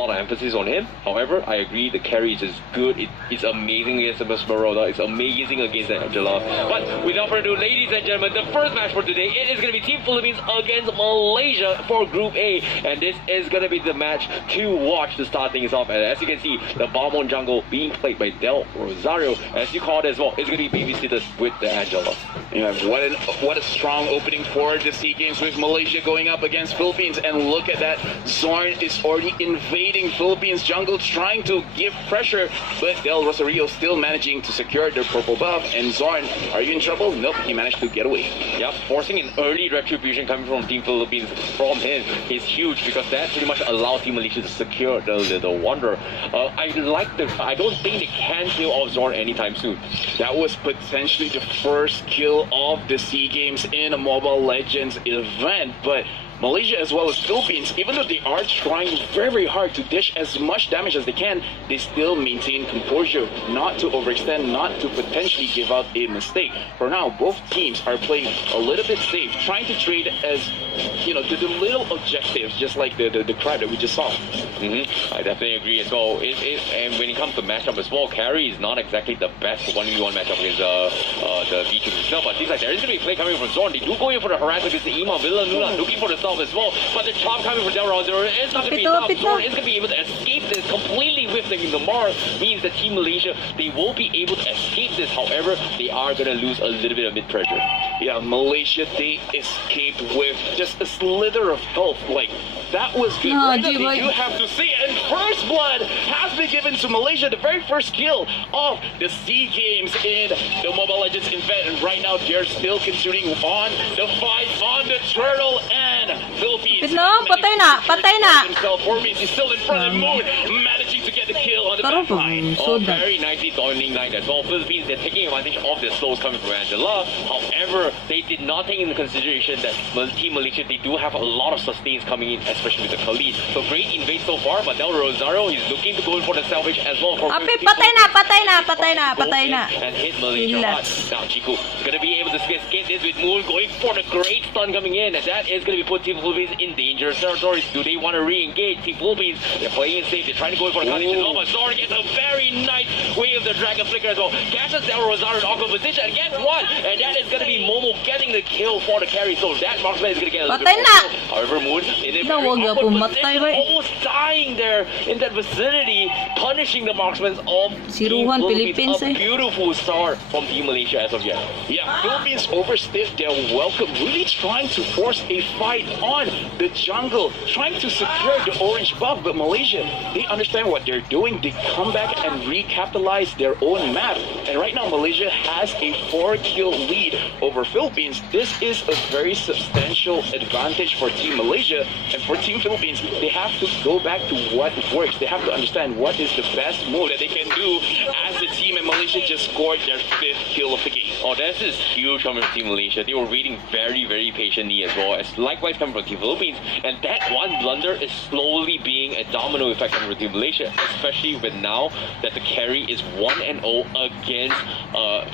lot of emphasis on him. However, I agree the carry is just good. It's amazing against the Esmeralda. It's amazing against Angela. But without further ado, ladies and gentlemen, the first match for today, it is going to be Team Philippines against Malaysia for Group A. And this is going to be the match to watch to start things off. And as you can see, the bomb on jungle being played by Del Rosario, as you call it as well, is going to be babysitters with the Angela. Yeah, what a strong opening for the SEA Games with Malaysia going up against Philippines. And look at that, Zorn is already invading Philippines jungle, trying to give pressure, but Del Rosario still managing to secure their purple buff. And Zorn, are you in trouble? Nope, he managed to get away. Yep, forcing an early retribution coming from Team Philippines from him is huge, because that pretty much allows Team Malaysia to secure the Wanderer. I don't think they can kill off Zorn anytime soon. That was potentially the first kill of the SEA Games in a Mobile Legends event, but Malaysia as well as Philippines, even though they are trying very hard to dish as much damage as they can, they still maintain composure, not to overextend, not to potentially give out a mistake. For now, both teams are playing a little bit safe, trying to trade as, you know, the little objectives, just like the crab that we just saw. I definitely agree as well. And when it comes to matchup as well, carry is not exactly the best 1v1 matchup against the B2 itself, but it seems like there is going to be a play coming from Zorn. They do go in for the harassment against the Ima Villanula, looking for the stop as well, but the chop coming from Del Rosario is not going to be enough. Zorn is going to be able to escape this completely with the Mars, means that Team Malaysia, they won't be able to escape this. However, they are going to lose a little bit of mid-pressure. Yeah, Malaysia, they escaped with just a slither of health. Like, that was good. Right now, they do have to see, and first blood has been given to Malaysia, the very first kill of the SEA Games in the Mobile Legends event, and right now they're still continuing on the fight on the turtle, and Philippines. Patay na. Himself, Forbes is still in front of Moon, managing to get the kill on the back line. Very nicely joining line as well. Philippines, they're taking advantage of the slows coming from Angela. However, they did not take into consideration that Team Malaysia, they do have a lot of sustains coming in, especially with the Khalid. So great invade so far, but Del Rosario is looking to go in for the salvage as well. Patay na. And hit Malaysia hard. Now Chico is going to be able to escape this with Moon going for the great stun coming in, and that is going to be put Team Philippines in dangerous territories. Do they want to re-engage? Team Philippines, they're playing it safe. They're trying to go in for the Khalid as well, but Zorn gets a very nice way of the Dragon Flicker as well. Catches Del Rosario in awkward position and gets one, and that is going to be Momo getting the kill for the carry. So that marksman is going to get a little bit more. However, Moon in a very awkward position, almost dying there in that vicinity, punishing the marksmen of Team Philippines. A beautiful start from Team Malaysia as of yet. Yeah, Philippines overstayed their welcome, really trying to force a fight on the jungle, trying to secure the orange buff, but Malaysia, they understand what they're doing. They come back and recapitalize their own map, and right now Malaysia has a 4-kill lead over Philippines. This is a very substantial advantage for Team Malaysia, and for Team Philippines, they have to go back to what works. They have to understand what is the best move that they can do as the team, and Malaysia just scored their 5th kill of the game. Oh, this is huge coming from Team Malaysia. They were waiting very, very patiently as well, as likewise coming from Team Philippines, and that one blunder is slowly being a domino effect coming from Team Malaysia, especially with now that the carry is 1-0 against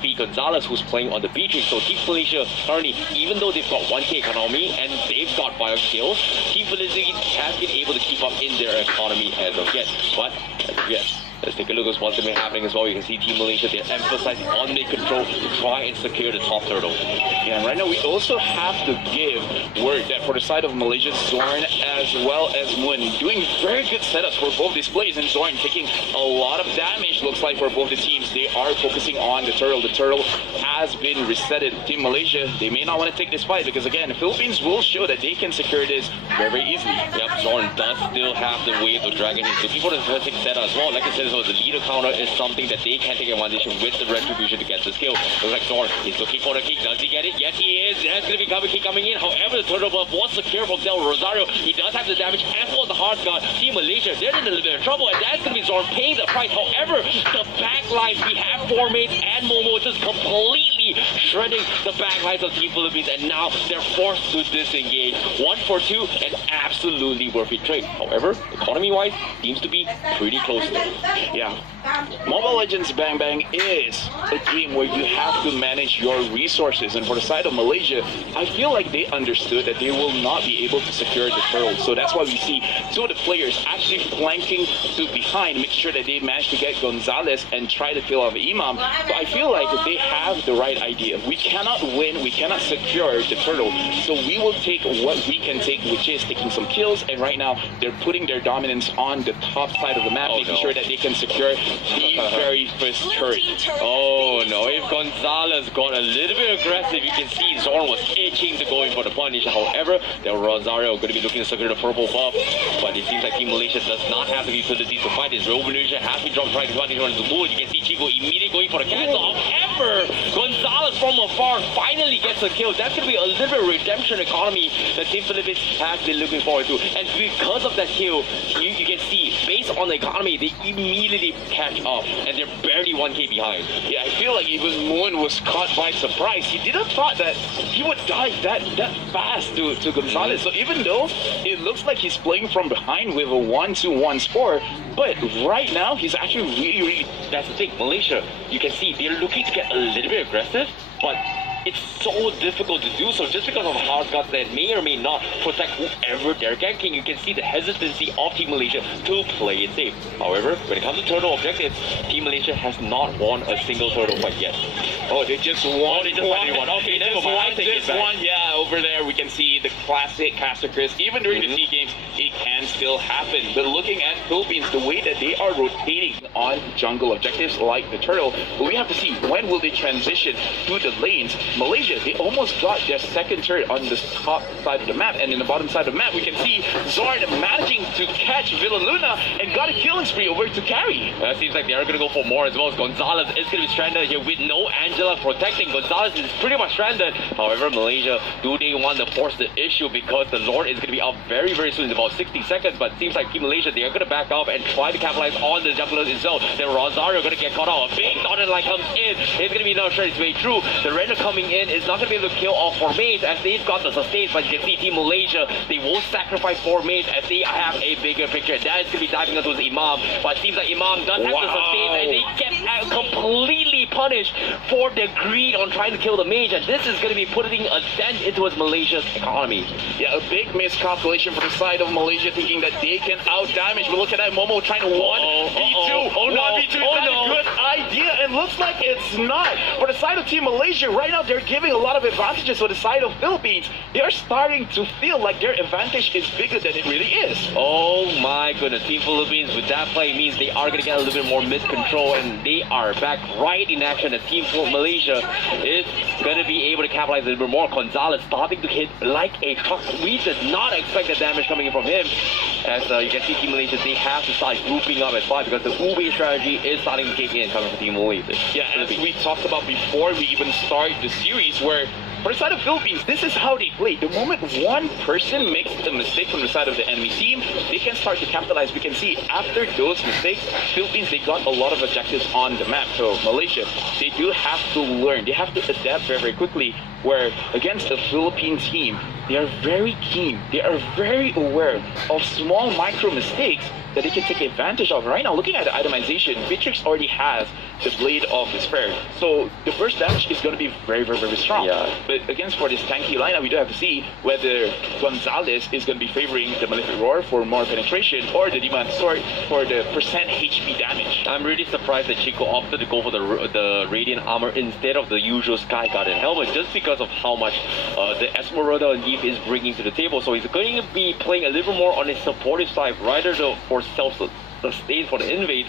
Fee Gonzalez, who's playing on the B tree. So Team Malaysia currently, even though they've got 1k economy and they've got 5 kills, Team Philippines has been able to keep up in their economy as of yet. But as of yet, let's take a look at what's been happening as well. You can see Team Malaysia, they're emphasizing on mid control to try and secure the top turtle. Yeah, and right now we also have to give word that for the side of Malaysia, Zorn as well as Moon doing very good setups for both displays, and Zorn taking a lot of damage, looks like, for both the teams. They are focusing on the turtle. The turtle has been resetted. Team Malaysia, they may not want to take this fight because, again, the Philippines will show that they can secure this very easily. Yep, Zorn does still have the wave of Dragon. So people the perfect setup as well. Like I said, so the leader counter is something that they can take advantage of with the retribution to get the skill. Looks like Zorn is looking for the kick. Does he get it? Yes, he is. That's going to be cover kick coming in. However, the turtle buff was secure from Del Rosario. He does have the damage as well as the hard guard. Team Malaysia, they're in a little bit of trouble, and that's going to be Zorn paying the price. However, the back lines, we have four mates and Momo just completely completely shredding the backlines of Team Philippines, and now they're forced to disengage. 1 for 2, and absolutely worth it trade. However, economy-wise, seems to be pretty close there. Yeah. Mobile Legends Bang Bang is a game where you have to manage your resources, and for the side of Malaysia, I feel like they understood that they will not be able to secure the turtle. So that's why we see two of the players actually flanking to behind, make sure that they manage to get Gonzalez and try to kill off Imam. So I feel like they have the right idea. We cannot win, we cannot secure the turtle, so we will take what we can take, which is taking some kills, and right now they're putting their dominance on the top side of the map, making sure that they can secure the very first turret. Oh no, if Gonzalez got a little bit aggressive, you can see Zorn was itching to go in for the punish. However, the Rosario going to be looking to secure the purple buff, but it seems like Team Malaysia does not have the utility to fight this. Revolution has been dropped, trying to find on the moon. You can see Chico immediately going for the cancel. However, Gonzalez from afar finally gets a kill. That's going to be a little bit of redemption economy that Team Philippines has been looking forward to. And because of that kill, you can see, based on the economy, they immediately catch up, and they're barely 1k behind. Yeah, I feel like even Moon was caught by surprise. He didn't thought that he would die that fast to Gonzalez. So even though it looks like he's playing from behind with a 1-2-1 score, but right now he's actually really... That's the thing, Malaysia, you can see they're looking to get a little bit aggressive, but it's so difficult to do so just because of hard guts that may or may not protect whoever they're ganking. You can see the hesitancy of Team Malaysia to play it safe. However, when it comes to turtle objectives, Team Malaysia has not won a single turtle fight yet. Oh, they just won. They just won. Okay, never mind. I take it back. One, yeah, over there we can see the classic Caster Chris. Even during the SEA Games, it can still happen. But looking at Philippines, the way that they are rotating on jungle objectives like the turtle, but we have to see when will they transition to the lanes. Malaysia, they almost got their second turret on the top side of the map, and in the bottom side of the map, we can see Zorn managing to catch Villaluna and got a killing spree over to carry. It seems like they are going to go for more as well, as Gonzalez is going to be stranded here with no Angela protecting. Gonzalez is pretty much stranded. However, Malaysia, do they want to force the issue, because the Lord is going to be out very, very soon, in about 60 seconds, but it seems like Team Malaysia, they are going to back up and try to capitalize on the jungler itself. Then Rosario going to get caught out. A big Northern Light comes in. It's going to be no straight its way through. The render coming in is not going to be able to kill off 4 mains, as they've got the sustains, but you can see Team Malaysia, they won't sacrifice 4 mains as they have a bigger picture. That is going to be diving into the Imam, but it seems like Imam does have the sustains, and they get completely punished for their greed on trying to kill the mage, and this is going to be putting a dent into Malaysia's economy. Yeah, a big miscalculation for the side of Malaysia, thinking that they can out-damage. But look at that, Momo trying to 1v2. 1v2 is not a good idea, and looks like it's not. For the side of Team Malaysia, right now they're giving a lot of advantages. For the side of Philippines, they are starting to feel like their advantage is bigger than it really is. Oh my goodness, Team Philippines with that play means they are going to get a little bit more mid-control, and they are back right in action. And Team Malaysia is going to be able to capitalize a little bit more. Gonzalez starting to hit like a truck. We did not expect the damage coming in from him. As you can see, Team Malaysia, they have to start grouping up as well, because the Ube strategy is starting to kick in coming from Team Malaysia. Yeah, as we talked about before we even start the series, where for the side of Philippines, this is how they play. The moment one person makes a mistake from the side of the enemy team, they can start to capitalize. We can see after those mistakes, Philippines, they got a lot of objectives on the map. So Malaysia, they do have to learn. They have to adapt very, very quickly, where against the Philippine team, they are very keen. They are very aware of small micro mistakes that they can take advantage of. Right now, looking at the itemization, Beatrix already has the Blade of Despair. So the burst damage is going to be very, very, very strong. Yeah. But against for this tanky lineup, we do have to see whether Gonzalez is going to be favoring the Malefic Roar for more penetration, or the Demand Sword for the percent HP damage. I'm really surprised that Chico opted to go for the Radiant Armor instead of the usual Sky Garden helmet, just because of how much the Esmeralda and Eve is bringing to the table. So he's going to be playing a little more on his supportive side, rather than for self-sustain for the invades.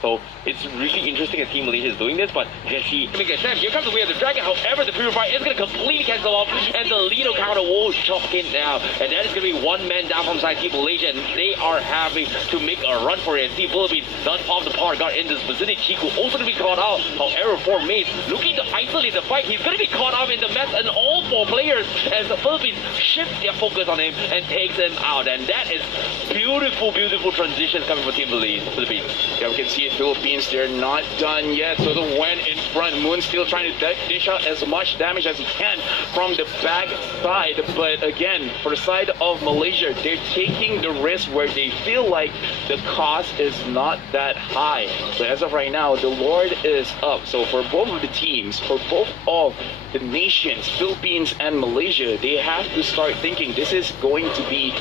So it's really interesting that Team Malaysia is doing this, but you can see, here comes the way of the dragon. However, the Purifier is going to completely cancel off, and the Lido counter will chop in now. And that is going to be 1 man down from side Team Malaysia, and they are having to make a run for it. And Team Philippines does pop the power guard in this vicinity. Chico also going to be caught out. However, for Mace, looking to isolate the fight, he's going to be caught out in the mess, and all 4 players, as the Philippines shift their focus on him and takes him out. And that is beautiful, beautiful transitions coming from Team Philippines. Yeah, we can see it Philippines, they're not done yet. So the went in front. Moon still trying to dish out as much damage as he can from the back side. But again, for the side of Malaysia, they're taking the risk where they feel like the cost is not that high. But as of right now, the Lord is up. So for both of the teams, for both of the nations, Philippines and Malaysia, they have to start thinking this is going to be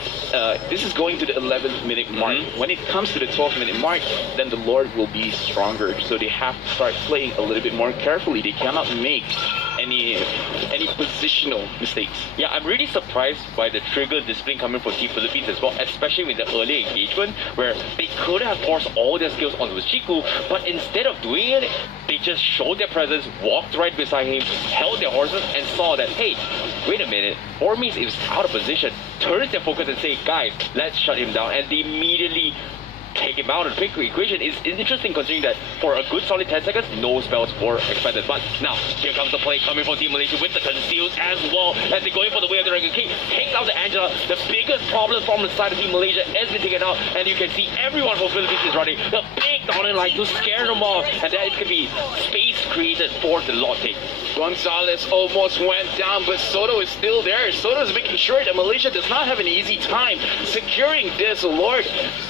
this is going to the 11th minute mark. When it comes to the 12th minute mark, then the Lord will be stronger. So they have to start playing a little bit more carefully. They cannot make any positional mistakes. Yeah, I'm really surprised by the trigger discipline coming from Team Philippines as well, especially with the early engagement where they could have forced all their skills onto Chiku, but instead of doing it, they just showed their presence, walked right beside him, held their horses, and saw that, hey, wait a minute, Ormis is out of position, turns their focus and say, guys, let's shut him down, and they immediately take him out of the equation. Is interesting considering that for a good solid 10 seconds, no spells were expended. But now, here comes the play coming from Team Malaysia with the conceals as well as they go in for the way of the Dragon King. Takes out the Angela. The biggest problem from the side of Team Malaysia has been taken out, and you can see everyone from Philippines is running the big down line to scare them off, and that is going to be space created for the Lotte. Gonzalez almost went down, but Soto is still there. Soto is making sure that Malaysia does not have an easy time securing this Lord.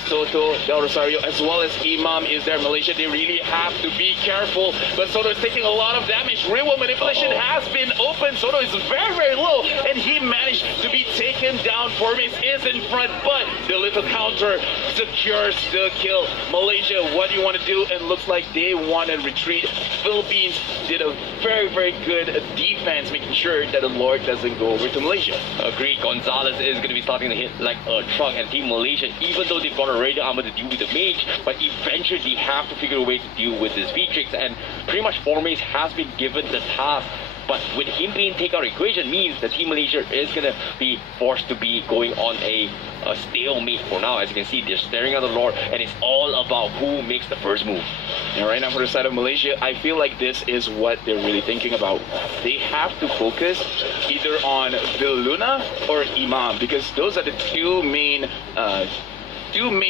Soto, Del Rosario, as well as Imam is there. Malaysia, they really have to be careful, but Soto is taking a lot of damage. Real manipulation has been open. Soto is very, very low, and he managed to be taken down. Formis is in front, but the little counter secures the kill. Malaysia, what do you want to do? And looks like they want to retreat. Philippines did a very, very good defense, making sure that the Lord doesn't go over to Malaysia. Agreed, Gonzalez is going to be starting to hit like a truck, and Team Malaysia, even though they've got a radio armor to deal with the mage, but eventually they have to figure a way to deal with this Beatrix, and pretty much Formis has been given the task. But with him being taken out of the equation means that Team Malaysia is going to be forced to be going on a stalemate for now. As you can see, they're staring at the Lord, and it's all about who makes the first move. And right now for the side of Malaysia, I feel like this is what they're really thinking about. They have to focus either on Villaluna or Imam, because those are the two main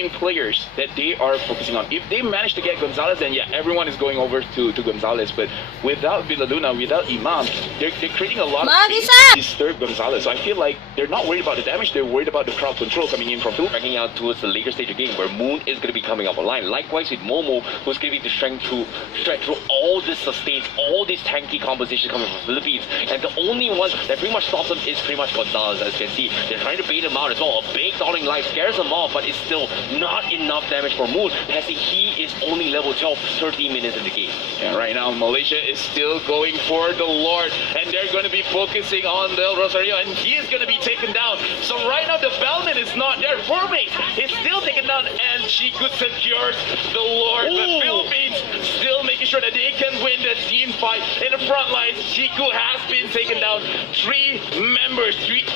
players that they are focusing on. If they manage to get Gonzalez, then yeah, everyone is going over to Gonzalez. But without Villaluna, without Imam, they're creating a lot of space to disturb Gonzalez. So I feel like they're not worried about the damage, they're worried about the crowd control coming in from Philippines. Backing out towards the later stage of the game where Moon is going to be coming up online. Likewise with Momo, who's going to be the strength to stretch through all this sustains, all these tanky compositions coming from Philippines. And the only one that pretty much stops them is pretty much Gonzalez. As you can see, they're trying to bait him out as well. A big dawning light scares him off, but it's still not enough damage for Moon, as he is only level 12, 13 minutes in the game. And right now, Malaysia is still going for the Lord, and they're going to be focusing on Del Rosario, and he is going to be taken down. So right now, the Bellman is not there. Formis is still taken down, and Chiku secures the Lord. The Philippines still making sure that they can win the team fight. In the front lines, Chiku has been taken down. 3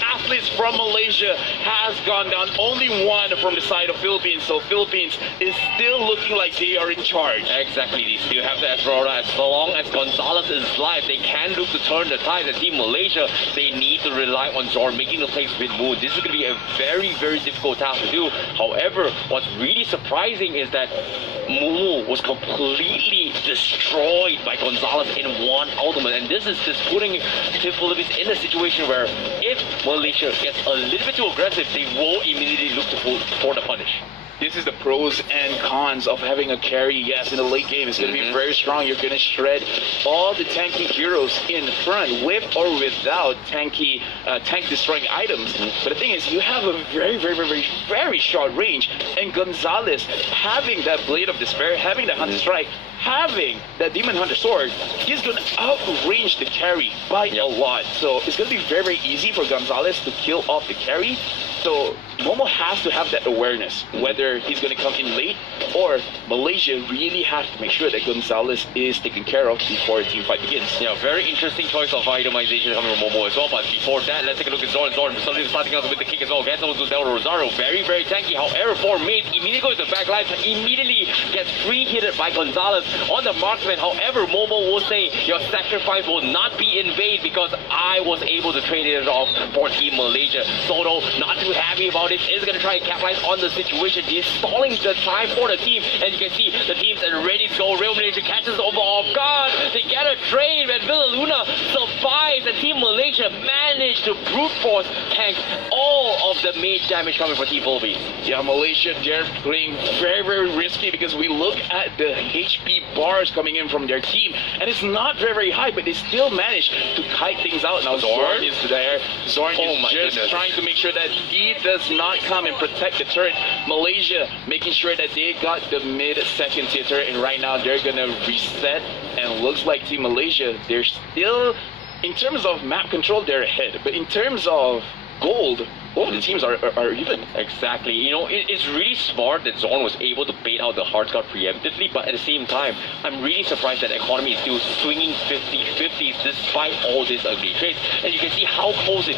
athletes from Malaysia has gone down. Only one from the side of Philippines. So Philippines is still looking like they are in charge. Exactly, they still have the Esmeralda. As long as Gonzalez is live, they can look to turn the tide. And Team Malaysia, they need to rely on Zor making the plays with Moon. This is going to be a very, very difficult task to do. However, what's really surprising is that Momo was completely destroyed by Gonzalez in one ultimate, and this is just putting Team Philippines in a situation where if Malaysia gets a little bit too aggressive, they will immediately look to for the punish. This is the pros and cons of having a carry. Yes, in the late game, it's going to be very strong. You're going to shred all the tanky heroes in front, with or without tanky, tank-destroying items. But the thing is, you have a very, very, very, very short range. And Gonzalez, having that Blade of Despair, having the Hunter Strike, having that Demon Hunter Sword, he's going to outrange the carry by a lot. So it's going to be very, very easy for Gonzalez to kill off the carry. So Momo has to have that awareness, whether he's going to come in late or Malaysia really has to make sure that Gonzalez is taken care of before the team fight begins. Yeah, very interesting choice of itemization coming from Momo as well. But before that, let's take a look at Zorn. Zorn starting out with the kick as well. Gets over to Del Rosario. Very, very tanky. However, for Mate, immediately goes to the back line, immediately gets free-hitted by Gonzalez on the marksman. However, Momo will say your sacrifice will not be in vain because I was able to trade it off for Team Malaysia. Soto not too happy about it. Is going to try and capitalize on the situation. He's stalling the time for the team. And you can see the teams are ready to go. Real Malaysia catches over off guard. They get a trade when Villa Luna survives. And Team Malaysia managed to brute force tank all of the mage damage coming from Team Philippines. Yeah, Malaysia, they're playing very, very risky because we look at the HP bars coming in from their team, and it's not very, very high, but they still manage to kite things out. Now Zorn is there. Zorn is just trying to make sure that he does not come and protect the turret. Malaysia making sure that they got the mid-second tier turret, and right now they're gonna reset, and looks like Team Malaysia, they're still, in terms of map control, they're ahead, but in terms of gold, both the teams are even. Exactly. You know, it's really smart that Zorn was able to bait out the hard scout preemptively, but at the same time, I'm really surprised that economy is still swinging 50-50s despite all these ugly trades. And you can see how close it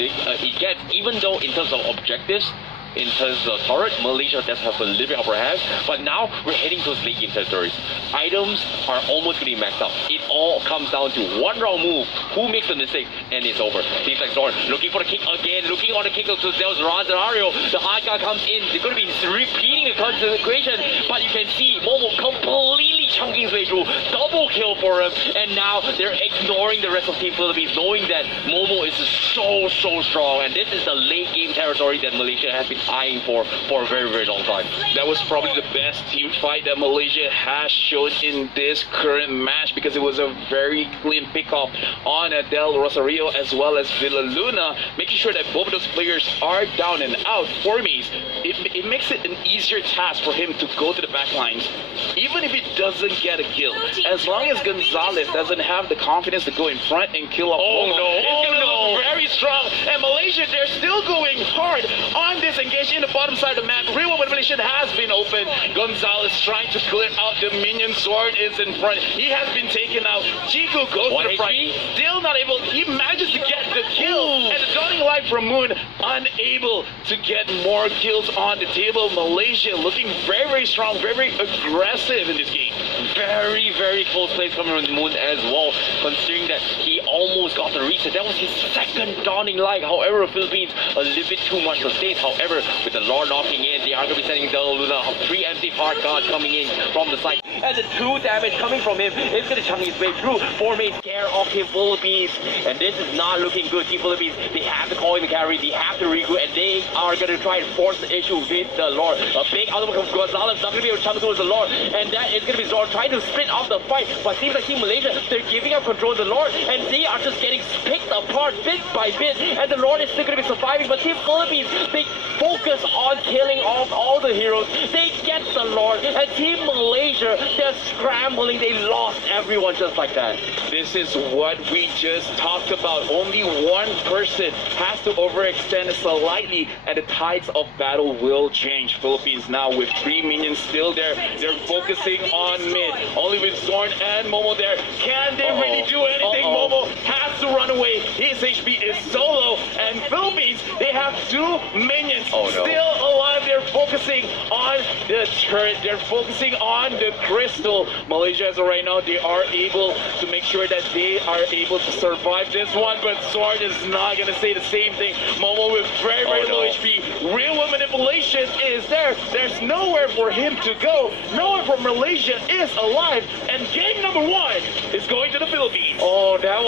gets, even though in terms of objectives, in terms of turret, Malaysia does have a little bit upper hand, but now we're heading towards late game territories. Items are almost going to be maxed out. It all comes down to one round move. Who makes a mistake? And it's over. Seems like Zorn looking for the kick again, looking on the kick to Zel's Razario. The hard guy comes in. They're going to be repeating the concentration, but you can see Momo completely chunking his way through. Double kill for him, and now they're ignoring the rest of Team Philippines, knowing that Momo is so strong, and this is the late game territory that Malaysia has been eyeing for a very, very long time. That was probably the best team fight that Malaysia has shown in this current match, because it was a very clean pickoff on Adel Rosario as well as Villa Luna, making sure that both of those players are down and out. For me, it makes it an easier task for him to go to the back lines, even if he doesn't get a kill. As long as Gonzalez doesn't have the confidence to go in front and kill off Momo, it's gonna look very strong. And Malaysia, they're still going hard on this engagement in the bottom side of the map. Real manipulation has been open. Gonzalez trying to clear out the minion. Sword is in front. He has been taken out. Chiku goes to the front. Still not able. He manages to get the kill. And the dawning light from Moon, unable to get more kills on the table. Malaysia looking very, very strong, very, very aggressive in this game. Very, very close plays coming from Moon as well, considering that he almost got the reset. That was his second dawning light. However, Philippines a little bit too much for state. However, with the Lord knocking in, they are going to be sending Del Luna a 3 empty hard guard coming in from the side. And the 2 damage coming from him is going to chunk his way through. 4 main scare off Team Philippines. And this is not looking good. Team Philippines, they have to call in the carry, they have to regroup, and they are going to try and force the issue with the Lord. A big outlook of Gonzalez, not going to be able to chunk towards the Lord. And that is going to be Zorn trying to split off the fight. But seems like Team Malaysia, they're giving up control of the Lord, and they are just getting picked apart bit by bit. And the Lord is still going to be surviving. But Team Philippines, they focus on killing off all the heroes. They get the Lord. And Team Malaysia, they're scrambling. They lost everyone just like that. This is what we just talked about. Only one person has to overextend slightly, and the tides of battle will change. Philippines now with 3 minions still there. They're focusing on mid. Only with Zorn and Momo there. Can they really do anything? Momo has to run away. His HP is so low. And Philippines, they have 2 minions still alive. They're focusing on the turret. They're focusing on the crystal. Malaysia, as of right now, they are able to make sure that they are able to survive this one. But Sword is not going to say the same thing. Momo with very, very low HP. Real manipulation is there. There's nowhere for him to go. Nowhere for Malaysia is alive. And game number 1 is going to the Philippines. Oh, that